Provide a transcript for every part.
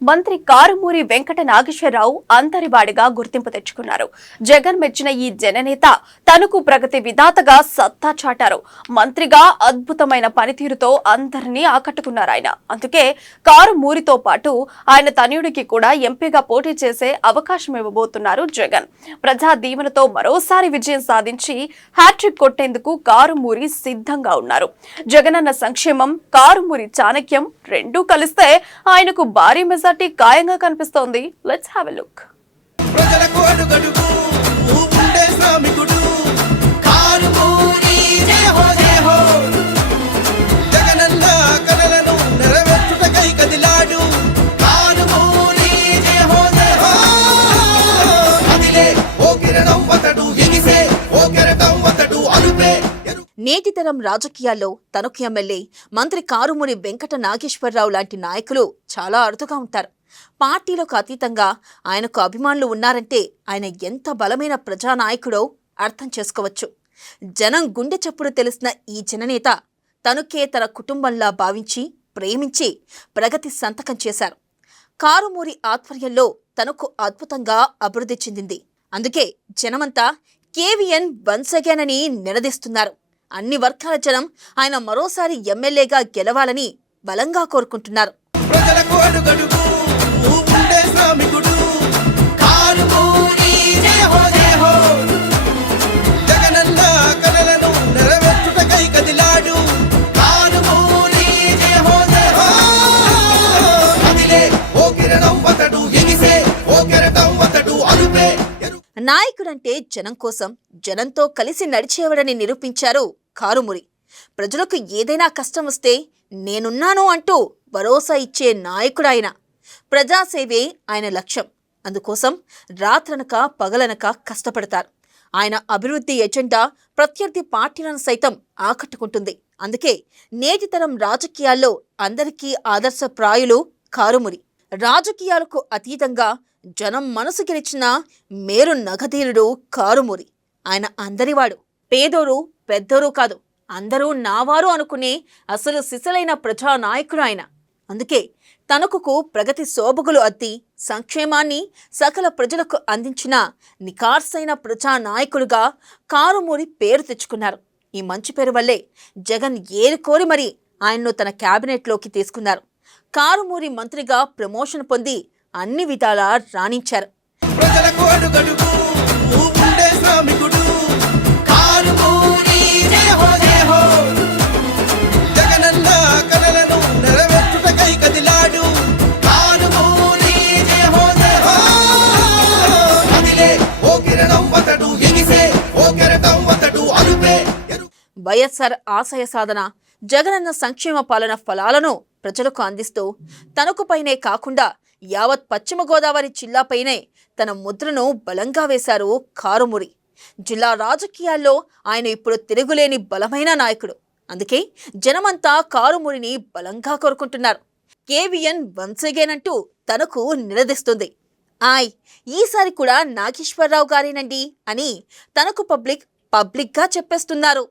మంత్రి కారుమూరి వెంకట నాగేశ్వరరావు అంతరివాడిగా గుర్తింపు తెచ్చుకున్నారు. జగన్ మెచ్చిన ఈ జననేత తనకు ప్రగతి విధాతగా సత్తా చాటారు. మంత్రిగా అద్భుతమైన పనితీరుతో అందరినీ ఆకట్టుకున్నారు ఆయన. అందుకే కారుమూరితో పాటు ఆయన తనయుడికి కూడా ఎంపీగా పోటీ చేసే అవకాశం ఇవ్వబోతున్నారు జగన్. ప్రజా దీవెనతో మరోసారి విజయం సాధించి హ్యాట్రిక్ కొట్టేందుకు కారుమూరి సిద్ధంగా ఉన్నారు. జగనన్న సంక్షేమం, కారుమూరి చాణక్యం రెండూ కలిస్తే ఆయనకు భారీ మెజార్టీ ఖాయంగా కనిపిస్తోంది. Let's have a look. నేటి తరం రాజకీయాల్లో తణుకు ఎమ్మెల్యే మంత్రి కారుమూరి వెంకట నాగేశ్వరరావు లాంటి నాయకులు చాలా అరుదుగా ఉంటారు. పార్టీలకు అతీతంగా ఆయనకు అభిమానులు ఉన్నారంటే ఆయన ఎంత బలమైన ప్రజానాయకుడో అర్థం చేసుకోవచ్చు. జనం గుండె చప్పుడు తెలిసిన ఈ జననేత తణుకే తన కుటుంబంలా భావించి ప్రేమించి ప్రగతి సంతకం చేశారు. కారుమూరి ఆధ్వర్యంలో తణుకు అద్భుతంగా అభివృద్ధి చెందింది. అందుకే జనమంతా కేవీఎన్ వన్స్ అగైన్ అని నినదిస్తున్నారు. అన్ని వర్గాల జనం ఆయన మరోసారి ఎమ్మెల్యేగా గెలవాలని బలంగా కోరుకుంటున్నారు. నాయకుడంటే జనం కోసం, జనంతో కలిసి నడిచేవాడని నిరూపించారు కారుమూరి. ప్రజలకు ఏదైనా కష్టం వస్తే నేనున్నాను అంటూ భరోసా ఇచ్చే నాయకుడాయన. ప్రజాసేవే ఆయన లక్ష్యం. అందుకోసం రాత్రనక పగలనక కష్టపడతారు. ఆయన అభివృద్ధి ఎజెండా ప్రత్యర్థి పార్టీలను సైతం ఆకట్టుకుంటుంది. అందుకే నేటి తరం రాజకీయాల్లో అందరికీ ఆదర్శప్రాయులు కారుమూరి. రాజకీయాలకు అతీతంగా జనం మనసు గెలిచిన మేరు నగధీరుడు కారుమూరి. ఆయన అందరివాడు. పేదోరు పెద్దోరు కాదు, అందరూ నావారు అనుకునే అసలు సిసలైన ప్రజానాయకుడు ఆయన. అందుకే తణుకుకు ప్రగతి శోభగులు అద్ది సంక్షేమాన్ని సకల ప్రజలకు అందించిన నిఖార్సైన ప్రజానాయకుడుగా కారుమూరి పేరు తెచ్చుకున్నారు. ఈ మంచి పేరు వల్లే జగన్ ఏరుకోరి మరి ఆయన్ను తన క్యాబినెట్లోకి తీసుకున్నారు. కారుమూరి మంత్రిగా ప్రమోషన్ పొంది అన్ని విధాలా రాణించారు. వైఎస్ఆర్ ఆశయ సాధన, జగనన్న సంక్షేమ పాలన ఫలాలను ప్రజలకు అందిస్తూ తణుకుపైనే కాకుండా యావత్ పశ్చిమ గోదావరి జిల్లాపైనే తన ముద్రను బలంగా వేశారు కారుమూరి. జిల్లా రాజకీయాల్లో ఆయన ఇప్పుడు తిరుగులేని బలమైన నాయకుడు. అందుకే జనమంతా కారుమూరిని బలంగా కోరుకుంటున్నారు. కేవీఎన్ వన్స్ అగైన్ అంటూ తనకు నిలదీస్తుంది. ఈసారి కూడా నాగేశ్వరరావు గారేనండి అని తనకు పబ్లిక్గా చెప్పేస్తున్నారు.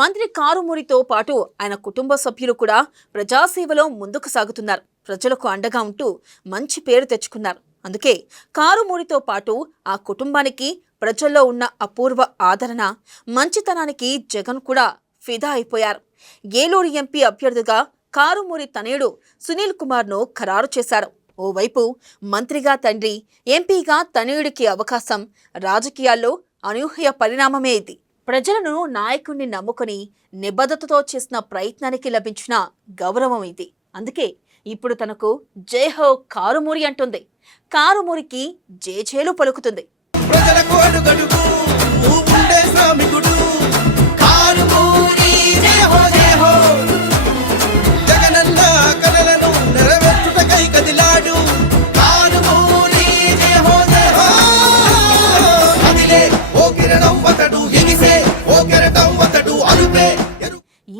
మంత్రి కారుమూరితో పాటు ఆయన కుటుంబ సభ్యులు కూడా ప్రజాసేవలో ముందుకు సాగుతున్నారు. ప్రజలకు అండగా ఉంటూ మంచి పేరు తెచ్చుకున్నారు. అందుకే కారుమూరితో పాటు ఆ కుటుంబానికి ప్రజల్లో ఉన్న అపూర్వ ఆదరణ, మంచితనానికి జగన్ కూడా ఫిదా అయిపోయారు. ఏలూరు ఎంపీ అభ్యర్థిగా కారుమూరి తనయుడు సునీల్ కుమార్ను ఖరారు చేశారు. ఓవైపు మంత్రిగా తండ్రి, ఎంపీగా తనయుడికి అవకాశం రాజకీయాల్లో అనూహ్య పరిణామమే ఇది. ప్రజలను నాయకుణ్ణి నమ్ముకుని నిబద్ధతతో చేసిన ప్రయత్నానికి లభించిన గౌరవం ఇది. అందుకే ఇప్పుడు తనకు జై హో కారుమూరి అంటుంది. కారుమూరికి జేజేలు పలుకుతుంది.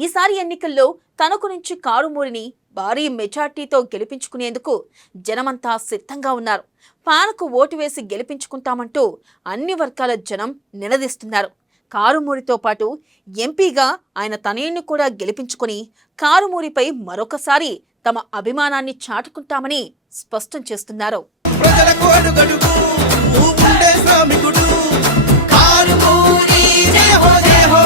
ఈసారి ఎన్నికల్లో తణుకు నుంచి కారుమూరిని భారీ మెజార్టీతో గెలిపించుకునేందుకు జనమంతా సిద్ధంగా ఉన్నారు. ఫ్యాన్కు ఓటు వేసి గెలిపించుకుంటామంటూ అన్ని వర్గాల జనం నినదిస్తున్నారు. కారుమూరితో పాటు ఎంపీగా ఆయన తనయుణ్ణి కూడా గెలిపించుకుని కారుమూరిపై మరొకసారి తమ అభిమానాన్ని చాటుకుంటామని స్పష్టం చేస్తున్నారు. ప్రజలకు అడుగడుగు నువ్వుండే శ్రామికుడు కారుమూరి జయ హో జయ హో.